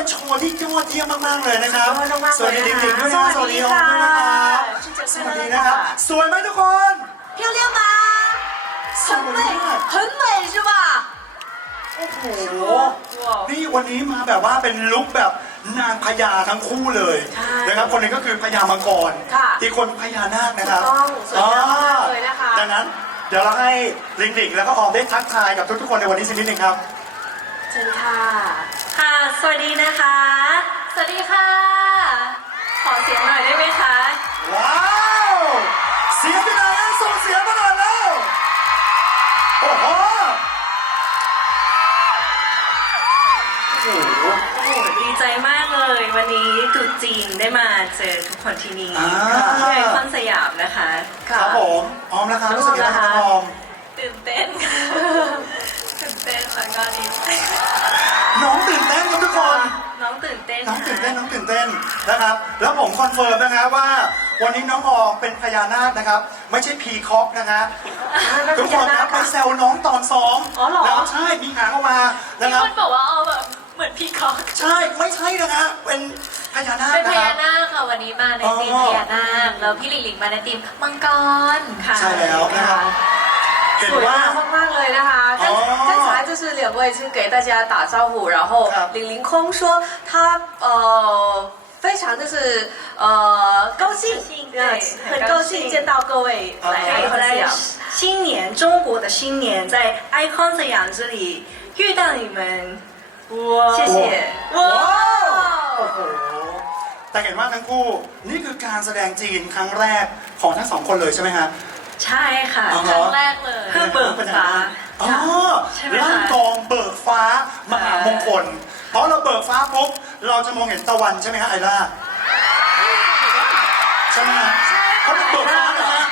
เป็นโชว์ที่ยอดเยี่ยมมากๆเลยนะครับ ยอดมากๆ สวัสดี เลยค่ะ เด็กๆด้วยนะสวัสดีออมด้วยนะครับ ส ส วั วั ส ส ดี ดี ค่ะ นะครับ สวยไหมทุกคน 漂亮吗？很美，很美是吧？ โอ้โห 哇， นี่วันนี้มาแบบว่าเป็นลุคแบบนางพญาทั้งคู่เลย ใช่ นะครับ คนหนึงก็คือพญามังกร ค่ะ อีกคนพญานาคนะครับ ถูกต้องสวยงามมากเลยนะคะ อ่าดังนั้นเดี๋ยวเราให้ลิงดิงแล้วก็ออมได้ทักทายกับทุกๆคนในวันนี้สักนิดหนึ่งครับ เชิญค่ะ ค่ะ สวัสดีนะคะ สวัสดีค่ะ ขอเสียงหน่อยได้ไหมคะ ว้าวเสียงที่ไหนนะส่งเสียงมาหน่อยแล้วโอ้โหโอ้โหโอ้โหดีใจมากเลยวันนี้ตรุษจีนได้มาเจอทุกคนที่นี่อ่า ที่ไอคอนสยามนะคะครับผมออมนะครับรู้สึกยังไงครับออมตื่นเต้นค่ะตื่นเต้นแล้วก็ดีใจ น้องตื่นเต้นครับทุกคน น้องตื่นเต้นน้องตื่นเต้นค่ะน้องตื่นเต้นนะครับ แล้วผมคอนเฟิร์มนะครับว่า วันนี้น้องออมเป็นพญานาคนะครับ ไม่ใช่พีคอกนะฮะเป็นทุกคนครับพญานาคไปแซวน้องตอนซ้อมอ๋อเหรอแล้วใช่มีหางออกมามีนะครับ คนบอกว่าเอาแบบเหมือนพี่คอกใช่ไม่ใช่นะฮะเป็นพญานาคเป็นพนะครับญานาคค่ะวันนี้มาในธีมอ๋อพญานาคแล้วพี่หลิงหลิงมาในธีมมังกรค่ะใช่แล้วนะครับ เห็น สวย ว่า มากมากๆเลยนะคะ อ๋อ 刚刚才就是两位是给大家打招呼，然后ครับ 李凌空说他呃非常就是呃高兴，对呃很高兴见到各位来啊来在分享。新年，中国的新年，在 Icon สยาม这里遇到你们，哇谢谢。 ว้าวโอ้โหแต่เห็นว่าทั้งคู่นี่คือการแสดงจีนครั้งแรกของทั้งสองคนเลยใช่ไหมฮะ ใช่ค่ะอ๋อ ครั้งแรกเลยเพื่อเบิกฟ้า อ๋อใช่ไหมคะร่างกองเบิกฟ้ามหามงคลเพราะเราเบิกฟ้าปุ๊บเราจะมองเห็นตะวันใช่ไหมฮะไอล่าใช่ไหมฮะเพราะเราเบิกฟ้านะฮะ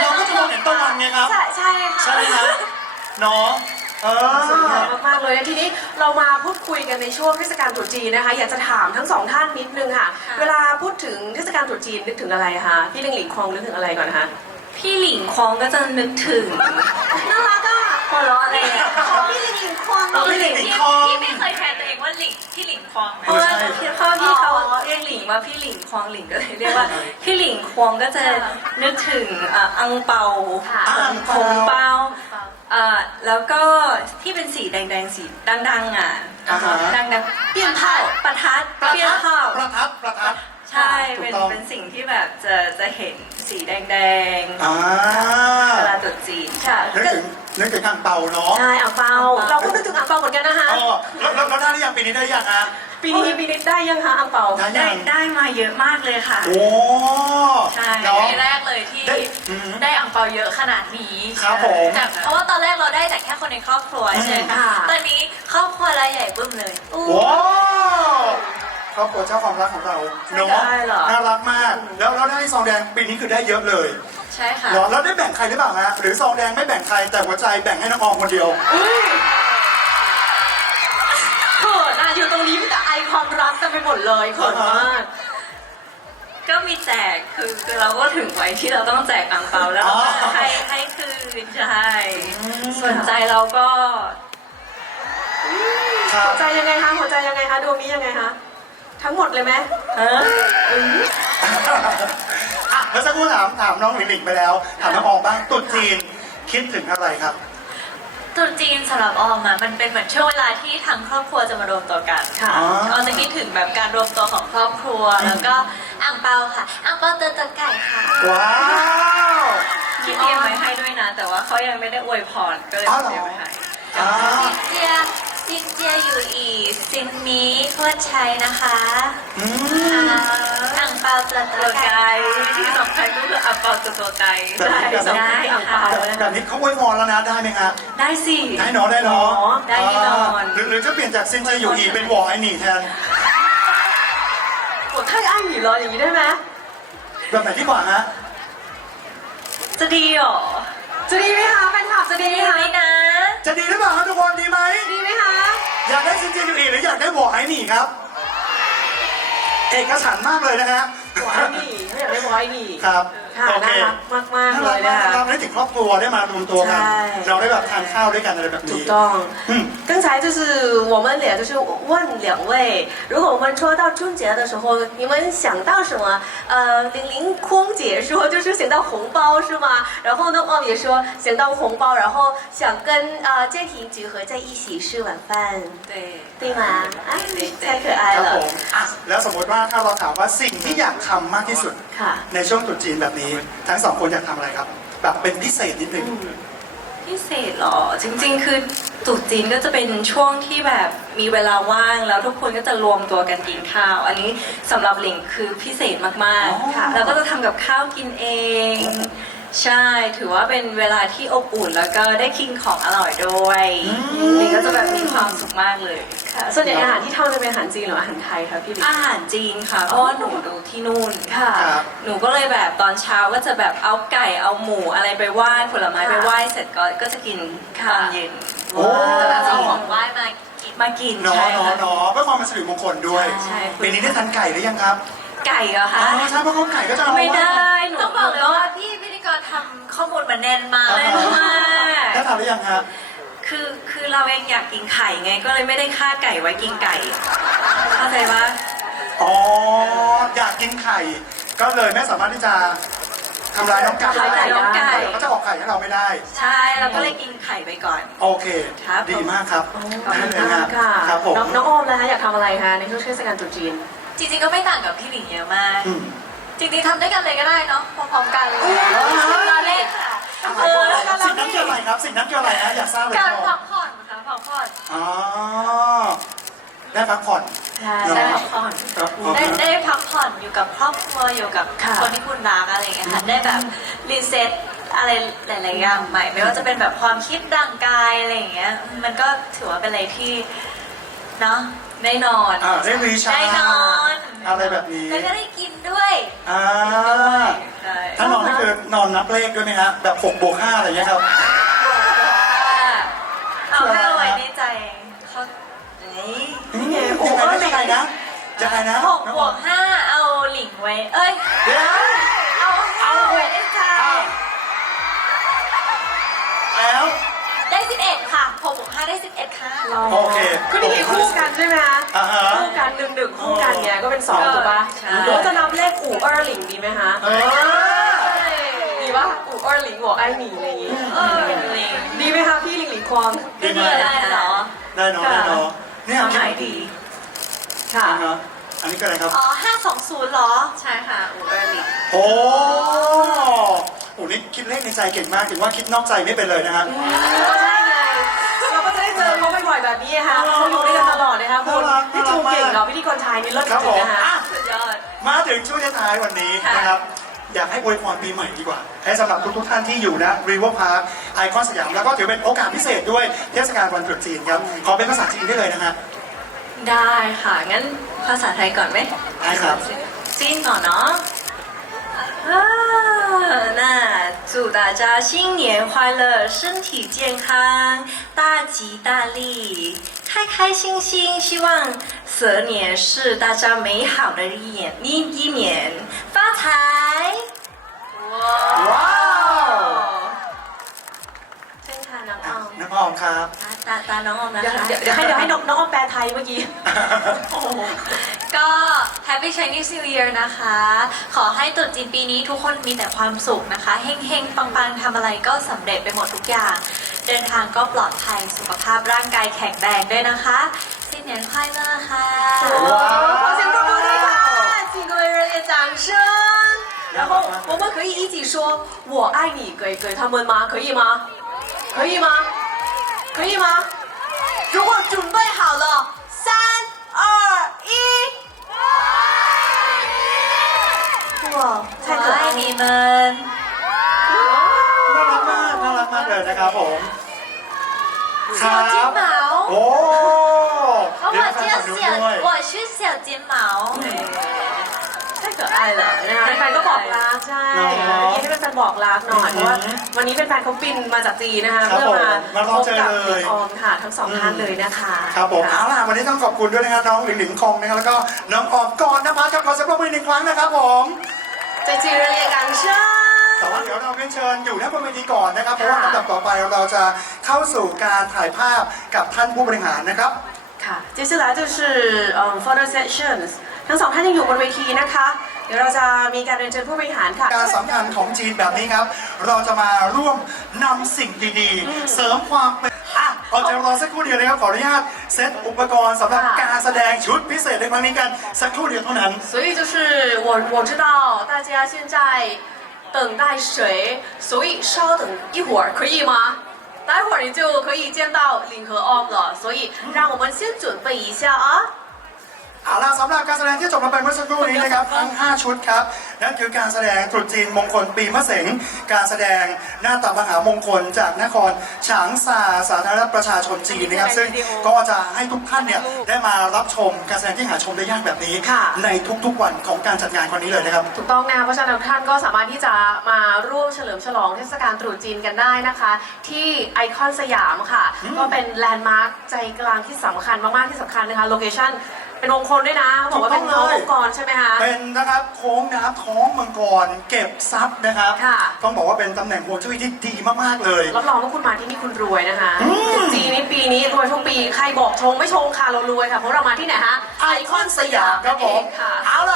เราก็จะมองเห็นตะวันไงครับ ใช่ใช่ค่ะ ใช่ไหมฮะเนาะเอสวยองามมากๆเลยนะทีนี้เรามาพูดคุยกันในช่วงเทศกาลตรุษจีนนะคะ อยากจะถามทั้งสองท่านนิดนึงค่ะเวลาพูดถึงเทศกาลตรุษจีนนึกถึงอะไรคะพี่ลิงหลิงคองนึกถึงอะไรก่อนคะ พี่หลิงควองก็จะนึกถึงน่ารักอะหัวเราะอะไรอะขอพี่ลิงหลิงคองเอาพี่หลิงหลิงคองพี่ไม่เคยแทนตัวเองว่าหลิงพี่หลิงควงเพราะว่าพี่พ่อพี่เขาเรียกหลิงว่าพี่หลิงควองหลิงก็เลยเรียกว่าพี่หลิงควองก็จะนึกถึงอะอังเปาค่ะอ่างผงเปาอ่าแล้วก็ที่เป็นสีแดงๆสีดังๆอะอ่าฮะ ดังๆเปี้ยนเผาประทัดประเปี้ยนทัดเผาประทัดประทัด ใช่ ถูกเป็นต้อง เป็นสิ่งที่แบบจะจะเห็นสีแดงอ่าๆเวลาตรุษจีนค่ะ นึกถึงนึกถึงอ่างเปาเนาะใช่อ่างเปา เราก็นึกถึงอ่างเปาเหมือนกันนะคะอ๋อแล้วแล้วแล้วได้หรือยังปีนี้ได้หรือยังฮะปีนี้ปีนี้ได้ยังคะอ่างเปา ได้ได้ยังได้มาเยอะมากเลยค่ะ โอ้ใช่ เนาะ ปีแรกเลยที่ได้อืมได้อ่างเปาเยอะขนาดนี้ครับผมจากเพราะว่าตอนแรกเราได้จากแค่คนในครอบครัวใช่ไหมค่ะคะตอนนี้ครอบครัวรายใหญ่บึ้มเลยว้าว ครอบครัวเจ้าความรักของเราเนาะใช่เหรอ น่ารักมาก แล้วเราได้ซองแดงปีนี้คือได้เยอะเลยใช่ค่ะ เหรอแล้วได้แบ่งใครหรือเปล่าฮะหรือซองแดงไม่แบ่งใครแต่หัวใจแบ่งให้น้องออมคนเดียวเขินอะอยู่ตรงนี้มีแต่ไอความรักเต็มไปหมดเลยเขินมากก็มีแจกคือคือเราก็ถึงไว้ที่เราต้องแจกอ่างเปาแล้วเราก็อ๋อให้ให้คืนใช่สนใจเราก็ ครับ หัวใจยังไงคะหัวใจยังไงคะดวงนี้ยังไงคะ ทั้งหมดเลยไหมเอออะเมื่อสักครู่ถามถามน้องหลิงหลิงไปแล้ว ถามน้องออมบ้างตุ๊ดจีนคิดถึงอะไรครับ ตรุษจีนสำหรับออมอะมันเป็นเหมือนช่วงเวลาที่ทั้งครอบครัวจะมารวมตัวกันค่ะอ๋อออมจะคิดถึงแบบการรวมตัวของครอบครัวแล้วก็อ่างเปาค่ะอ่างเปาเตือนตัวไก่ค่ะว้าว ที่เตรียมไว้ให้ด้วยนะ แต่ว่าเขายังไม่ได้อวยพรก็เลยอ้าวเหรอ เตรียมไว้ให้อ่าซินเจีย ซินเจียอยู่อีซินนี้ทวดชัยนะคะอืมอ่างเปาตัวตตัวไกลที่สอำคัญก็คืออังเปาตัวไกลใช่สำคัญอังเปาแล้แบบนี้เขาไว้อนแล้วนะได้ไหมคะได้สิได้เนาะได้เนาะได้แน่นอหรือหรือจะเปลี่ยนจากซินเจียอยู่อีเป็นหอไอหนีแทนผมถ้าอ้างหนีรออย่างนี้ได้ไหมแบบไหนที่กว่าฮะจะดีหรอจะดีไหมคะแฟนคลับจะดีไหมคะ จะดีหรือเปล่าครับทุกคนดีไหม ดีไหมคะอยากได้ซินเจอยู่อีหรืออยากได้วอไอหนีครับ เอกฉันท์มากเลยนะฮะ หัวไอ้นี่ไม่อยากได้หัวไอ้นี่ครับ ค่ะ โอเค น่ารักมากๆ น่า เล รัก ย มาก นะคะ เราได้ถึงครอบครัวได้มารวมตัวกัน ใช่ เราได้แบบทานข้าวด้วยกันอะไรแบบ ถู นี้ กต้อง อืม 刚才就是我们俩就是问两位，如果我们说到春节的时候，你们想到什么？呃，玲玲空姐说就是想到红包是吗？然后呢，奥也说想到红包，然后想跟呃家庭聚合在一起吃晚饭，对对吗？啊，太可爱 ครับผ 了 มอ่ะแล้วสมมติว่าถ้าเราถามว่าสิ่งที่อยากทำมากที่สุด ค่ะ ในช่วงตรุษจีนแบบนี้ ทั้งสองคนอยากทำอะไรครับ แบบเป็นพิเศษนิดนึง พิเศษเหรอ จริง ๆ คือตรุษจีนก็จะเป็นช่วงที่แบบมีเวลาว่าง แล้วทุกคนก็จะรวมตัวกันกินข้าว อันนี้สำหรับหลิงคือพิเศษมากอ๋อ ๆค่ะแล้วก็จะทำกับข้าวกินเอง ใช่ ถือว่าเป็นเวลาที่อบอุ่นแล้วก็ได้กินของอร่อยด้วยหลิงก็จะแบบมีความสุขมากเลยค่ะส่วนใหญ่อาหารที่ทำจะเป็นอาหารจีนหรืออาหารไทยคะพี่ลิอาหารจีนค่ะเพราะว่าหนูดูที่นู่นค่ะ ครับ หนูก็เลยแบบตอนเช้าก็จะแบบเอาไก่เอาหมูอะไรไปไหว้ผลไม้ไปไหว้เสร็จก็ก็จะกินตอนเย็นโอ้ จะแบบเอาของไหว้มากินมากินเนาะใช่เนาะค่ะ เนาะเพื่อความเป็นสิริมงคลด้วยใช่ปีนี้ได้ทานไก่หรือยังครับไก่เหรออ๋คะอใช่เพราะเขาไก่ก็จะเอาไม่ได้หนูต้องบอกเลยว่าพี่พิธีกรทำ ข้อมูลมาแน่นมากแน่นมาก ได้ทานหรือยังฮะคือคือเราเองอยากกินไข่ไงก็เลยไม่ได้ฆ่าไก่ไว้กินไก่ เข้าใจปะอ๋ออยากกินไข่ ก็เลยไม่สามารถที่จะทำร้ายน้องไก่ทำร้ายไก่น้องไก่เขาจะออกไข่ให้เราไม่ได้ ใช่เราก็เลยกินไข่ไปก่อน โอเค ครับดีมากครับขอบได้คุณเลยมานะกค่ะครับผมน้องน้องโอมนะคะอยากทำอะไรคะในช่วงเทศกาลตรุษจีน จริงๆก็ไม่ต่างกับพี่หลิงเยอะมากอืม จริงๆทำด้วยกันเลยก็ได้เนาะพร้อมๆกันเลยเราเล่นค่ะเออสิ่งนั้นคืออะไรครับ สิ่งนั้นคืออะไรฮะอยากทราบเลยการคพัรับกผ่อนค่ะพักผ่อนอ๋อได้พักผ่อน ใช่เนอะได้พักผ่อนครับอ๋อได้ได้พักผ่อนอยู่กับครอบครัวอยู่กับค่ะ คนที่คุณรักอะไรอย่างเงี้ยค่ะได้แบบรีเซ็ตอะไรหลายๆอย่างใหม่ ไม่ว่าจะเป็นแบบความคิดร่างกายอะไรอย่างเงี้ยมันก็ถือว่าเป็นอะไรที่เนาะ ได้นอน อ่าได้รีชาได้ร์จนอนอะไรแบบนี้แล้วก็ได้กินด้วยอ่าใช่ถ้านอนนี่คือนอนนับเลขด้วยไหมฮะแบบ6บวก5อะไรอย่างเงี้ยครับ เอาให้เอาไว้ในใจเขาเอ้ยยังไงนะยังไงนะยังไงนะหกบวกห้าเอาหลิงไว้ เอ้ย เดี๋ยวเอาเอาไว้ในใจอะแล้วได้สิบเอ็ดค่ะ หกบวกห้าได้สิบเอ็ดค่ะ โอเคก็นี่ไงคู่กันใช่ไหมคะอ่าฮะคู่กันหนึ่งหนึ่งคู่กันเนี่ยก็เป็นสองถูกปะใช่หรือว่าจะนับเลขอู่เออร์หลิงดีไหมคะเออ ดีปะอู่เออร์หลิงหัวไอหนีอะไรอย่างงี้เออหลิงดีไหมคะพี่หลิงหลิงควงดีไหม ได้เหรอได้เนาะได้เนาะเนี่ยความหมายดีค่ะอ่าฮะอันนี้ก็อะไรครับ อ๋อห้าสองศูนย์เหรอ ใช่ค่ะอูเออร์ลิโอ้โหนี่คิดเลขในใจเก่งมาก ถึงว่าคิดนอกใจไม่เป็นเลยนะฮะก็ใช่ไง เราก็จะได้เจอเขาบ่อยๆแบบนี้ค่ะเขาอยู่ด้วยกันตลอดนะคะคุณน่ารักพี่จูน่ารักมากเก่งเนาะพิธีกรชายนี่เลิศคจรับผริงมๆนะคะอะสุดยอด มาถึงช่วงท้ายๆวันนี้ค่ะนะครับ อยากให้อวยพรปีใหม่ดีกว่า ให้สำหรับทุกๆท่านที่อยู่นะรีเวอร์พาร์คไอคอนสยามแล้วก็ถือเป็นโอกาสพิเศษด้วยเทศกาลวันตรุษจีนครับ ขอเป็นภาษาจีนได้เลยนะฮะ ได้ค่ะ งั้นภาษาไทยก่อนไหมได้ครับ จีนก่อนเนาะอ่า 那祝大家新年快乐，身体健康，大吉大利，开开心心。希望蛇年是大家美好的一年，一一年发财。 ว้าว เช่นค่ะน้องอ อ่ะ อม น้ำหอมครับ ตาตาน้องออมนะ เดี๋ยว คะ เดี๋ยวเดี๋ยวให้เดี๋ยวให้น้องน้องออมแปลไทยเมื่อกี้ ก็ Happy Chinese New Year นะคะ ขอให้ตรุษจีนปีนี้ทุกคนมีแต่ความสุขนะคะ เฮงๆ ปังๆทำอะไรก็สำเร็จไปหมดทุกอย่าง เดินทางก็ปลอดภัย สุขภาพร่างกายแข็งแรงด้วยนะคะสิ้น年快乐ค่ะ ว้าว ขอเสียงปรบมือด้วยค่ะ请各位热烈掌声然后我们可以一起说我爱你给给他们吗可以吗可以吗可以吗如果准备好了 哇太可爱了我爱你们 น่ารักมากน่ารักมากเลยนะครับผมค 小 รั 金 บ 毛 โอ้ เพราะ เดี๋ยว ว่า แฟน เจ้า ฝั่งนู้น เสี่ยว ด้วย 我是小金毛 太可爱了นะคะแฟนๆก็บอกรักใช่เมื่อกี้ให้แฟนๆบอกรักหน่อยเพราะว่าวันนี้เป็นแฟนเขาบินมาจากจีนนะคะ ครับ เพื่อมา ผมมารอ พบ เจอ กับ เลย คุณออมค่ะทั้งสองท่านเลยนะคะ ครับผมเอาล่ะวันนี้ต้องขอบคุณด้วยนะครับน้องหลิงหลิงคงนะครับแล้วก็น้องออมกรนภัสครับขอเสียงปรบมือหนึ่งครั้งนะครับผม 再次热烈掌声 แต่ว่าเดี๋ยวเราเรียนเชิญอยู่ด้านบนเวทีก่อนนะครับ เพราะว่าลำดับต่อไปเราจะเข้าสู่การถ่ายภาพกับท่านผู้บริหารนะครับ ค่ะ接下来就是เอ่อ photo sessions ทั้งสองท่านยังอยู่บนเวทีนะคะ เดี๋ยวเราจะมีการเรียนเชิญผู้บริหารค่ะ การสำคัญของจีนแบบนี้ครับ เราจะมาร่วมนำสิ่งดีๆ เสริมความเป็นอ่ะเราจะรอสักครู่เดียวนะครับ ขออนุญาตเซตอุปกรณ์สำหรับ ค่ะ การแสดงชุดพิเศษในครั้งนี้กันสักครู่เดียวเท่านั้น 所以就是我我知道大家现在等待谁，所以稍等一会儿可以吗？待会儿你就可以见到领和 OM 了，所以让我们先准备一下啊。 เอาล่ะสำหรับการแสดงที่จบลงไปเมื่อสักครู่นี้นะครับทั้ง 5 ชุดครับ นั่นคือการแสดงตรุษจีนมงคลปีมะเสงการแสดงหน้าตามหามงคลจากนครฉางซาสาธารณรัฐประชาชนจีนนะครับ ซึ่งก็จะให้ทุกท่านเนี่ยได้มารับชมการแสดงที่หาชมได้ยากแบบนี้ ค่ะ ในทุกๆวันของการจัดงานครั้งนี้เลยนะครับ ถูกต้องนะคะเพราะฉะนั้นทุกท่านก็สามารถที่จะมาร่วมเฉลิมฉลองเทศกาลตรุษจีนกันได้นะคะ ที่ไอคอนสยามค่ะ ก็เป็นแลนด์มาร์คใจกลางที่สำคัญมากๆที่สำคัญนะคะโลเคชั่น เป็นมงคลด้วยนะเขาบอกว่าเป็นถูกต้ท้อองงเลยองค์กรใช่ไหมคะ เป็นนะครับโค้งน้ำท้องมังกรเก็บทรัพย์นะครับ ค่ะ ต้องบอกว่าเป็นตำแหน่งฮวงจุ้ยที่ดีมากๆเลย รับรองว่าคุณมาที่นี่คุณรวยนะคะอืม ตรุษจีนนี้ปีนี้รวยทุกปี ใครบอกชงไม่ชงค่ะเรารวยค่ะเพราะเรามาที่ไหนฮะไอคอนสยามครับผมนั่นเองค่ะ เอาล่ะ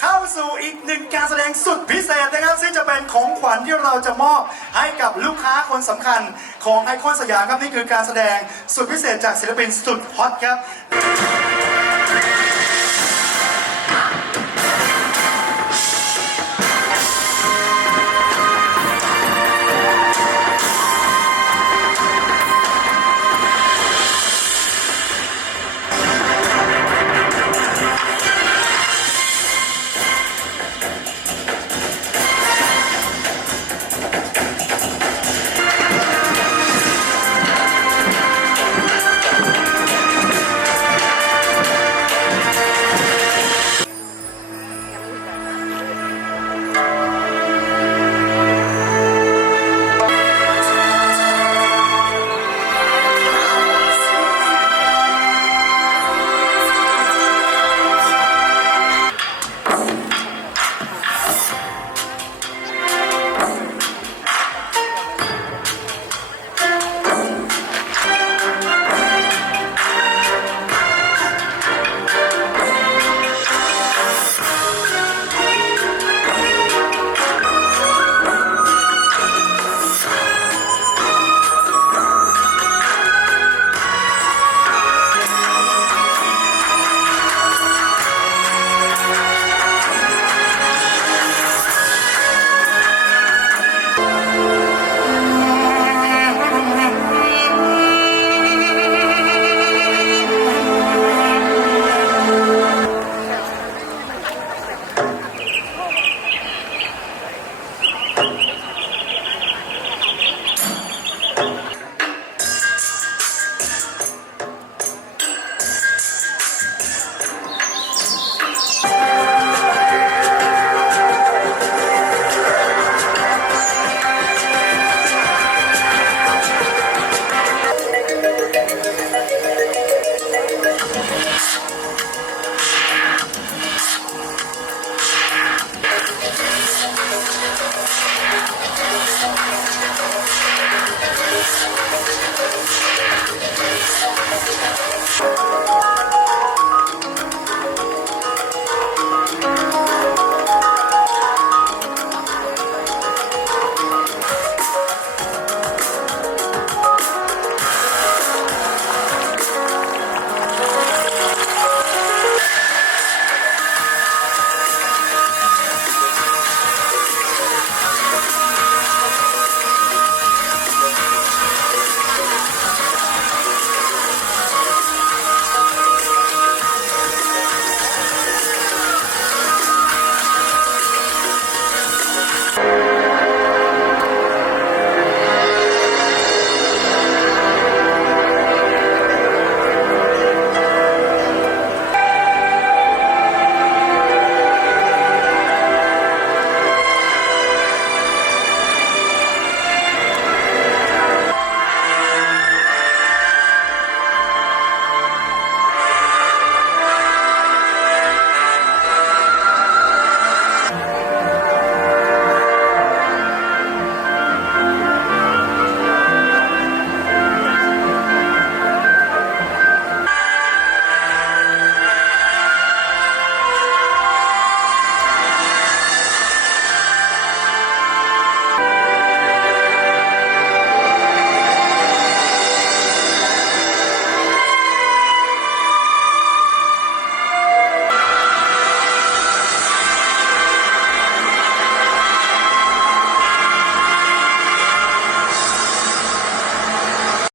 เข้าสู่อีกหนึ่งการแสดงสุดพิเศษนะครับ ซึ่งจะเป็นของขวัญที่เราจะมอบให้กับลูกค้าคนสำคัญของไอคอนสยามครับนี่คือการแสดงสุดพิเศษจากศิลปินสุดฮอตครับ